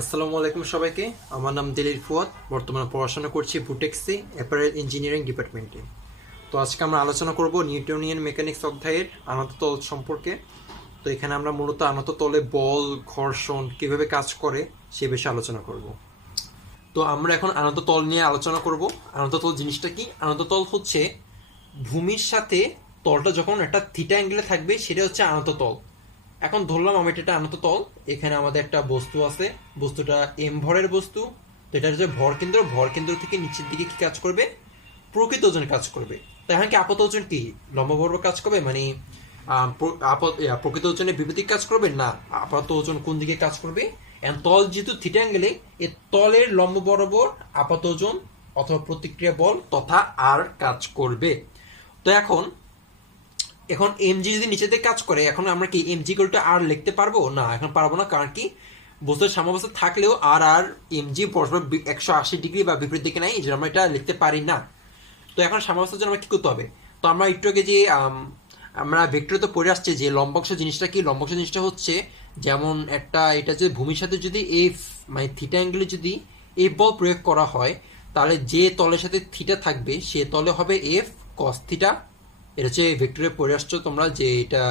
আসসালামু আলাইকুম সবাইকে। আমার নাম দিলির ফুয়াদ। বর্তমানে পড়াশোনা করছি বুটেক্সে অ্যাপারেল ইঞ্জিনিয়ারিং ডিপার্টমেন্টে। তো আজকে আমরা আলোচনা করব নিউটনিয়ান মেকানিক্স অধ্যায়ের আনত তল সম্পর্কে। তো এখানে আমরা মূলত আনত তলে বল, ঘর্ষণ কিভাবে কাজ করে সে বিষয়ে আলোচনা করব। তো আমরা এখন আনত তল নিয়ে আলোচনা করব। আনত তল জিনিসটা কি? আনত তল হচ্ছে ভূমির সাথে তলটা যখন একটা থিটা অ্যাঙ্গেলে থাকবে সেটা হচ্ছে আনত তল। এখন ধরলাম আমি এটা আনত তল, এখানে আমাদের একটা বস্তু আছে, বস্তুটা এম ভরের বস্তু। তো এটা হচ্ছে ভর কেন্দ্র থেকে নিচের দিকে কি কাজ করবে? প্রকৃত ওজন কাজ করবে। তো এখন কি আপাত ওজন কি লম্ব বরাবর কাজ করবে, মানে প্রকৃত ওজনের বিপরীত কাজ করবে না, আপাত ওজন কোন দিকে কাজ করবে? তল যেহেতু থিটা অ্যাঙ্গেলে, এ তলের লম্ব বরাবর আপাত ওজন অথবা প্রতিক্রিয়া বল তথা আর কাজ করবে। তো এখন এখন এমজি যদি নিচে দিকে কাজ করে, এখন আমরা কি এমজি ইকুয়াল টু আর লিখতে পারবো? না, এখন পারবো না। কারণ কি, বস্তুর সাম্যাবস্থা থাকলেও আর আর এমজি পরস্পর 180 ডিগ্রি বা বিপরীত দিকে নাই, এই জন্য আমরা এটা লিখতে পারি না। তো এখন সাম্যাবস্থার জন্য আমরা কি করতে হবে? তো আমরা একটু আগে যে আমরা ভেক্টরে তো পড়ে আসছে যে লম্বাংশ জিনিসটা কি। লম্বাংশ জিনিসটা হচ্ছে যেমন একটা, এটা যদি ভূমির সাথে যদি এফ মানে থিটা অ্যাঙ্গেলে যদি এফ বল প্রয়োগ করা হয়, তাহলে যে তলের সাথে থিটা থাকবে সে তলে হবে এফ কস থিটা। এটা হচ্ছে ভেক্টরে পড়ে আসছো তোমরা, যে এটা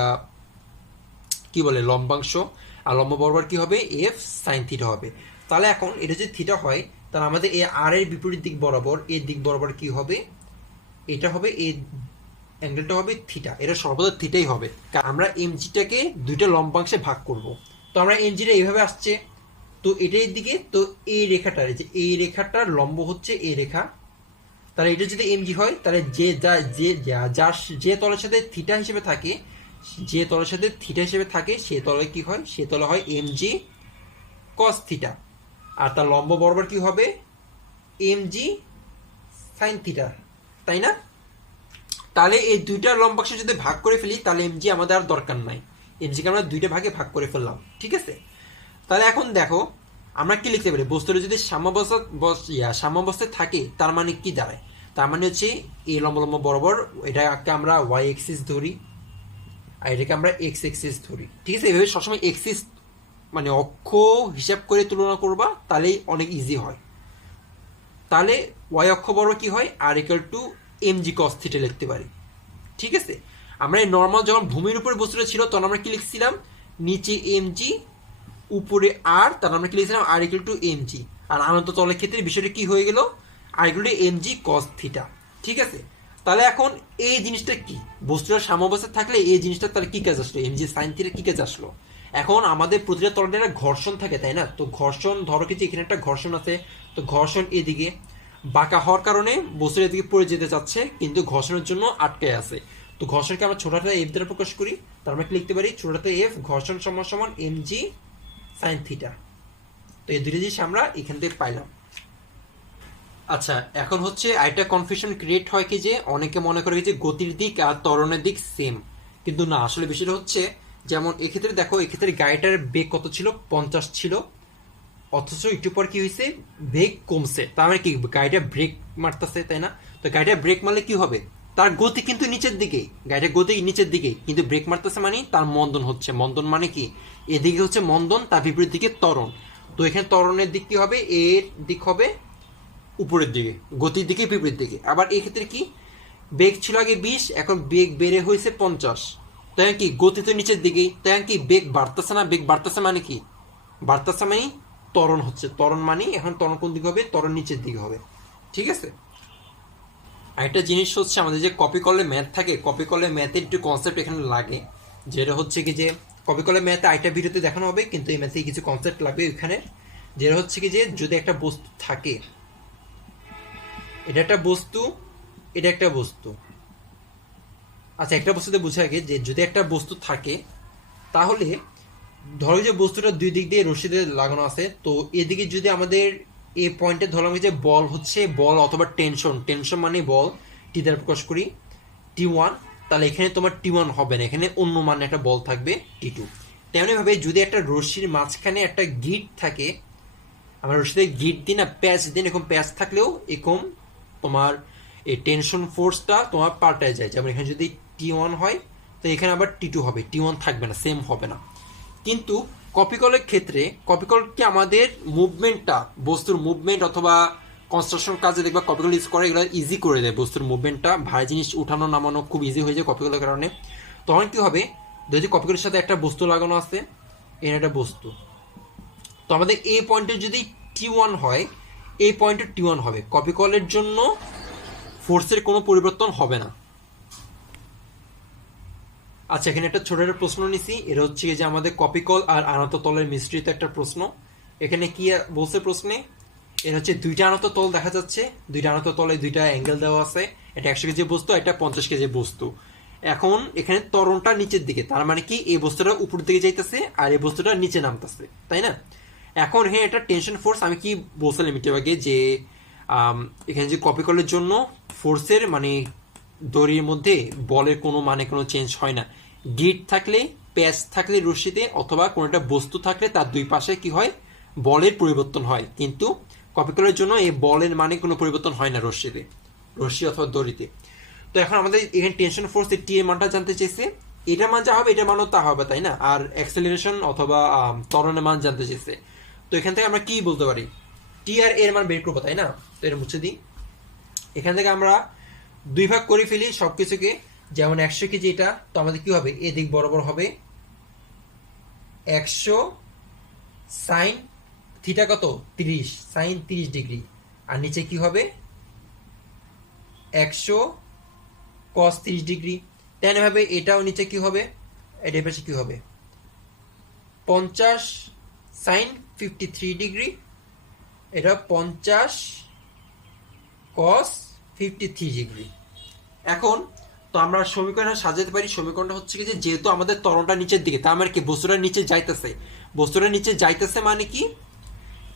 কি বলে লম্বাংশ, আর লম্ব বরাবর কি হবে? এফ সাইন থিটা হবে। তাহলে এখন এটা যদি থিটা হয়, তাহলে আমাদের এই আর এর বিপরীত দিক বরাবর, এর দিক বরাবর কি হবে? এটা হবে এই অ্যাঙ্গেলটা হবে থিটা, এটা সর্বদা থিটাই হবে। আমরা এমজিটাকে দুইটা লম্বাংশে ভাগ করব। তো আমরা এমজিটা এইভাবে আসছে, তো এটার দিকে, তো এই রেখাটার, যে এই রেখাটার লম্ব হচ্ছে এই রেখা। তাহলে এটা যদি এমজি হয়, তাহলে যে তলের সাথে থিটা হিসেবে থাকে, যে তলের সাথে থিটা হিসেবে থাকে সে তলে কি হয়? সে তলে হয় এমজি কস থিটা। আর তার লম্ব বরাবর কি হবে? এমজি সাইন থিটা, তাই না? তাহলে এই দুইটা লম্বাংশ যদি ভাগ করে ফেলি, তাহলে এমজি আমাদের আর দরকার নাই। এমজিকে আমরা দুইটা ভাগে ভাগ করে ফেললাম, ঠিক আছে? তাহলে এখন দেখো আমরা কি লিখতে পারি? বস্তুটা যদি সাম্যাবস্থায় থাকে, তার মানে কি দাঁড়ায়? তার মানে হচ্ছে এই লম্ব লম্ব বরাবর এটাকে আমরা ওয়াই এক্সিস ধরি, আর এটাকে আমরা এক্স এক্সিস ধরি, ঠিক আছে? এভাবে সবসময় এক্সিস মানে অক্ষ হিসাব করে তুলনা করবা, তাহলেই অনেক ইজি হয়। তাহলে ওয়াই অক্ষ বরাবর কি হয়? আর equal to MG cos theta লিখতে পারি, ঠিক আছে? আমরা এই নর্মাল যখন ভূমির উপরে বস্তুটা ছিল, তখন আমরা কি লিখছিলাম? নিচে এমজি, উপরে আর, তার আমরা কি লিখছিলাম? R equal to M. G আনত তলের ক্ষেত্রে বিষয়টা কি হয়ে গেল? আর ইকুয়াল টু এমজি কস থিটা, ঠিক আছে? তাহলে এখন এই জিনিসটা কি, বস্তুটার সাম্যাবস্থায় থাকলে এই জিনিসটা তাহলে কি কাজ আসলো? এমজি সাইন থিটা কি কাজ আসলো? এখন আমাদের প্রতিটা তলের একটা ঘর্ষণ থাকে, তাই না? তো ঘর্ষণ, ধরো কিছু এখানে একটা ঘর্ষণ আছে, তো ঘর্ষণ এদিকে বাঁকা হওয়ার কারণে বস্তুর এদিকে পড়ে যেতে চাচ্ছে, কিন্তু ঘর্ষণের জন্য আটকে আছে। তো ঘর্ষণকে আমরা ছোট হাতে এফ দ্বারা প্রকাশ করি, তার আমরা কি লিখতে পারি? ছোট হাতে এফ ঘর্ষণ সমান সমান এমজি সাইন থিটা। তো এই দুটো জিনিস আমরা এখান থেকে পাইলাম। আচ্ছা, এখন হচ্ছে আরেকটা কনফিউশন ক্রিয়েট হয় কি, যে অনেকে মনে করে যে গতির দিক আর ত্বরণের দিক সেম, কিন্তু না, আসলে বিষয়টা হচ্ছে যেমন এক্ষেত্রে দেখো, এক্ষেত্রে গাড়িটার বেগ কত ছিল? 50 ছিল, অথচ একটু পর কি হয়েছে? বেগ কমছে। তার মানে কি, গাড়িটা ব্রেক মারতেছে, তাই না? তো গাড়িটা ব্রেক মারলে কি হবে? তার গতি কিন্তু নিচের দিকেই, গাড়িটার গতি নিচের দিকেই, কিন্তু ব্রেক মারতেছে মানে তার মন্দন হচ্ছে। মন্দন মানে কি? এদিকে হচ্ছে মন্দন, তার বিপরীত দিকে ত্বরণ। তো এখানে ত্বরণের দিক কি হবে? এর দিক হবে উপরের দিকে, গতির দিকে বিপরীত দিকে। আবার এক্ষেত্রে কি, বেগ ছিল আগে 20, এখন বেগ বেড়ে হয়েছে 50, তাই কি গতি তো নিচের দিকেই, তাই কি বেগ বাড়তেছে না? বেগ বাড়তেছে মানে কি? বাড়তেছে মানে ত্বরণ হচ্ছে। ত্বরণ মানে এখন ত্বরণ কোন দিকে হবে? ত্বরণ নিচের দিকে হবে, ঠিক আছে? আরেকটা জিনিস হচ্ছে, আমাদের যে কপি করলে ম্যাথ থাকে, কপি করলে ম্যাথের একটু কনসেপ্ট এখানে লাগে, যেটা হচ্ছে কি, যে কপি করলে ম্যাথ আরেকটা ভিডিওতে দেখানো হবে, কিন্তু এই ম্যাথে কিছু কনসেপ্ট লাগবে এখানে। যেটা হচ্ছে কি, যে যদি একটা বস্তু থাকে, এটা একটা বস্তু, এটা একটা বস্তু। আচ্ছা, একটা বস্তুতে বুঝে আগে, যে যদি একটা বস্তু থাকে, তাহলে ধরো যে বস্তুটা দুই দিক দিয়ে রশি দিয়ে লাগানো আছে, তো এদিকে যদি আমাদের এই পয়েন্টে ধরলাম যে বল হচ্ছে, বল অথবা টেনশন, টেনশন মানে বল, টি দ্বারা প্রকাশ করি, T1, তাহলে এখানে তোমার T1 হবে না, এখানে অন্য মানে একটা বল থাকবে T2। তেমনি ভাবে যদি একটা রশির মাঝখানে একটা গিট থাকে, আমরা রশিতে গিট দিই না, প্যাচ দিন, এরকম প্যাচ থাকলেও এরকম তোমার এই টেনশন ফোর্সটা তোমার পাল্টায় যায়। যেমন এখানে যদি T1 হয়, তো এখানে আবার T2 হবে, T1 থাকবে না, সেম হবে না। কিন্তু কপিকলের ক্ষেত্রে কপিকল কি আমাদের মুভমেন্টটা, বস্তুর মুভমেন্ট অথবা কনস্ট্রাকশন কাজে দেখবা কপিকল ইউজ করে, এগুলো ইজি করে দেয় বস্তুর মুভমেন্টটা, ভারী জিনিস উঠানো নামানো খুব ইজি হয়ে যায় কপিকলের কারণে। তখন কি হবে, যদি কপিকলের সাথে একটা বস্তু লাগানো আছে, এর একটা বস্তু, তো আমাদের এ পয়েন্টে যদি T1 হয়, এই পয়েন্টে T1 হবে, কপিকলের জন্য ফোর্সের কোনো পরিবর্তন হবে না। আচ্ছা, এখানে একটা ছোট একটা প্রশ্ন নিছি, এটা হচ্ছে যে আমাদের কপিকল আর আনত তলের মিশ্রিত একটা প্রশ্ন। এখানে কি বলছে প্রশ্নে, এর হচ্ছে দুইটা আনত তল দেখা যাচ্ছে, দুইটা আনত তলে দুইটা অ্যাঙ্গেল দেওয়া আছে, এটা 100 কেজি বস্তু, একটা 50 কেজি বস্তু। এখন এখানে ত্বরণটা নিচের দিকে, তার মানে কি এই বস্তুটা উপর দিকে যাইতেছে আর এই বস্তুটা নিচে নামতেছে, তাই না? এখন হ্যাঁ, এটা টেনশন ফোর্স, আমি কি বলছিলাম একটু আগে যে এখানে যে কপিকলের জন্য ফোর্সের মানে দড়ির মধ্যে বলের কোনো মানে কোনো চেঞ্জ হয় না। গিট থাকলে, প্যাচ থাকলে রশ্মিতে অথবা কোনো একটা বস্তু থাকলে তার দুই পাশে কি হয়, বলের পরিবর্তন হয়, কিন্তু কপিকলের জন্য এই বলের মানে কোনো পরিবর্তন হয় না রশ্মিতে, রশ্মি অথবা দড়িতে। তো এখন আমাদের এখানে টেনশন ফোর্স টি এর মানটা জানতে চেয়েছে, এটার মান যা হবে এটার মানও তা হবে, তাই না? আর অ্যাক্সেলারেশন অথবা ত্বরণের মান জানতে চেয়েছে। তো এখান থেকে আমরা কি বলতে পারি, টি আর এর মান বের করবো, তাই না? তো এটা মুছে দিই। এখান থেকে আমরা দুই ভাগ করে ফেলি সবকিছুকে, যেমন 100 কেজি এটা, তো আমাদের কি হবে, এদিক বরাবর হবে 100 সাইন থিটা কত, 30 সাইন 30 ডিগ্রি, আর নিচে কি হবে 100 কস 30 ডিগ্রি। তেমন ভাবে এটাও নিচে কি হবে, এটার পাশে কি হবে 50 সাইন 53 ডিগ্রি, এটা 50 কস 53 ডিগ্রি। এখন তো আমরা সমীকরণ সাজাতে পারি, সমীকরণটা হচ্ছে কি যে যেহেতু আমাদের ত্বরণটা নিচের দিকে, তার মানে কি বস্তুটা নিচে যাইতেছে, বস্তুটা নিচে যাইতেছে মানে কি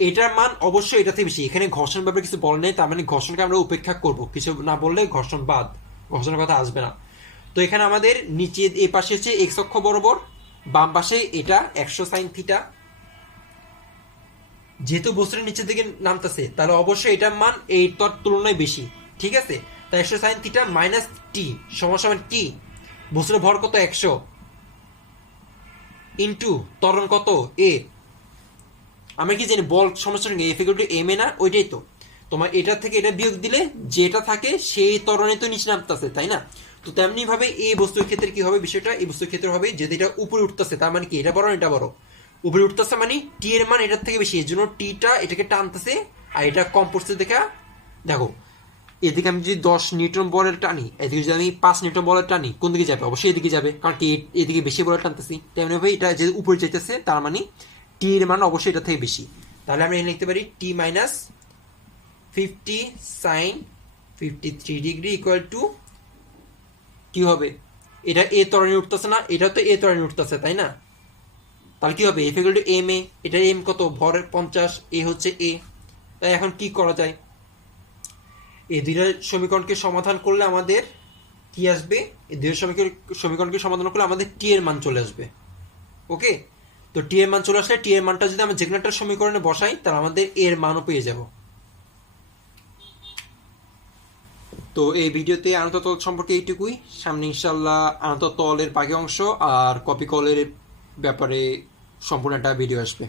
এটার মান অবশ্যই এটা থেকে বেশি। এখানে ঘর্ষণ ব্যাপারে কিছু বলে নেই, তার মানে ঘর্ষণকে আমরা উপেক্ষা করব, কিছু না বললে ঘর্ষণ বাদ, ঘর্ষণের কথা আসবে না। তো এখানে আমাদের নিচে এই পাশে হচ্ছে এক্স অক্ষ বরাবর, বাম পাশে এটা 100 সাইন থিটা, যেহেতু বস্তুটা নিচের দিকে নামতেছে তাহলে অবশ্যই এটার মান এই তর তুলনায় বেশি, ঠিক আছে? তাই 100 সাইন থিটা মাইনাস টি সমান টি, বস্তুর ভর কত 100 ইন্টু ত্বরণ কত এ। আমরা কি জানি বল সমস্যা F equal to M A না, ওইটাই তো। তোমার এটা থেকে এটা বিয়োগ দিলে যেটা থাকে সেই ত্বরণে তো নিচে নামতেছে, তাই না? তো তেমনি ভাবে এই বস্তুর ক্ষেত্রে কি হবে বিষয়টা, এই বস্তুর ক্ষেত্রে হবে যদি এটা উপরে উঠতেছে, তার মানে কি এটা বড় এটা বড়, উপরে উঠতেছে মানে টি এর মান এটার থেকে বেশি, এর জন্য টিটা এটাকে টানতেছে, আর এটা কম পড়ছে দেখা। দেখো এদিকে আমি যদি 10 নিউটন বলের টানি, এদিকে যদি আমি 5 নিউটন বলের টানি, কোন দিকে যাবে? অবশ্যই এদিকে যাবে, কারণ কি এদিকে বেশি বলের টানতেছি। তেমনি ভাবে এটা যে উপরে যেতেছে তার মানে টি এর মান অবশ্যই এটা থেকে বেশি। তাহলে আমরা এখানে লিখতে পারি T minus 50 sine 53 degree equal to কি হবে, এটা এ ত্বরণে উঠতেছে না, এটা তো এ ত্বরণে উঠতেছে, তাই না? তাহলে কি হবে, F equal to M A, এটা এম কত ভর 50, এ হচ্ছে এ। তাই এখন কি করা যায়, এই দুইটা সমীকরণকে সমাধান করলে আমাদের কি আসবে, এই দুইটা সমীকরণকে সমাধান করলে আমাদের টি এর মান চলে আসবে। ওকে, তো টি এর মান চলে আসলে টি এর মানটা যদি আমরা যে কোনো একটা সমীকরণে বসাই তাহলে আমাদের এর মানও পেয়ে যাব। তো এই ভিডিওতে আনত তল সম্পর্কে এইটুকুই, সামনে ইনশাল্লাহ আনত তলের বাকি অংশ আর কপি কলের ব্যাপারে সম্পূর্ণ একটা ভিডিও আসবে।